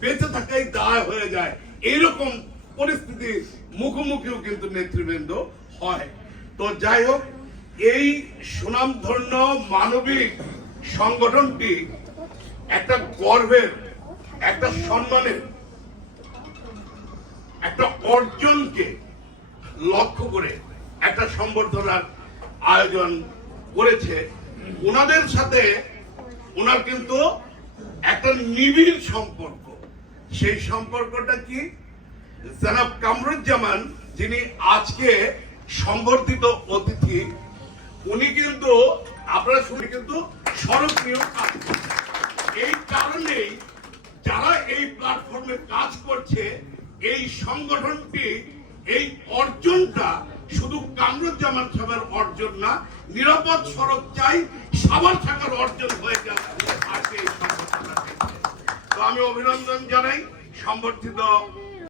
বেঁচে থাকাই দায় হয়ে যায়। এইরকম পরিস্থিতি মুখোমুখিও কিন্তু নেতৃবৃন্দ হয়। তো যাই হোক, এই সুনামধন্য মানবিক সংগঠনটি একটা গর্বের, একটা সম্মানের, একটা অর্জনকে লক্ষ্য করে একটা সম্বর্ধনার আয়োজন করেছে। ওনাদের সাথে ওনার কিন্তু একটা নিবিড় সম্পর্ক। সেই সম্পর্কটা কি? জনাব কামরুজ্জামান, যিনি আজকে সম্বর্ধিত অতিথি, উনি কিন্তু, আপনারা শুনে কিন্তু স্মরণীয় কাজ এই কারণেই যারা এই প্ল্যাটফর্মে কাজ করছে, এই সংগঠনটি, এই অর্জনটা শুধু কামরুজ্জামান সাহেবের অর্জন না, নিরাপদ সড়ক চাই সাবার থাকার অর্জন হয়ে গেল আজকে এই সংগঠনটা পেয়েছে। তো আমি অভিনন্দন জানাই। সম্বর্ধিত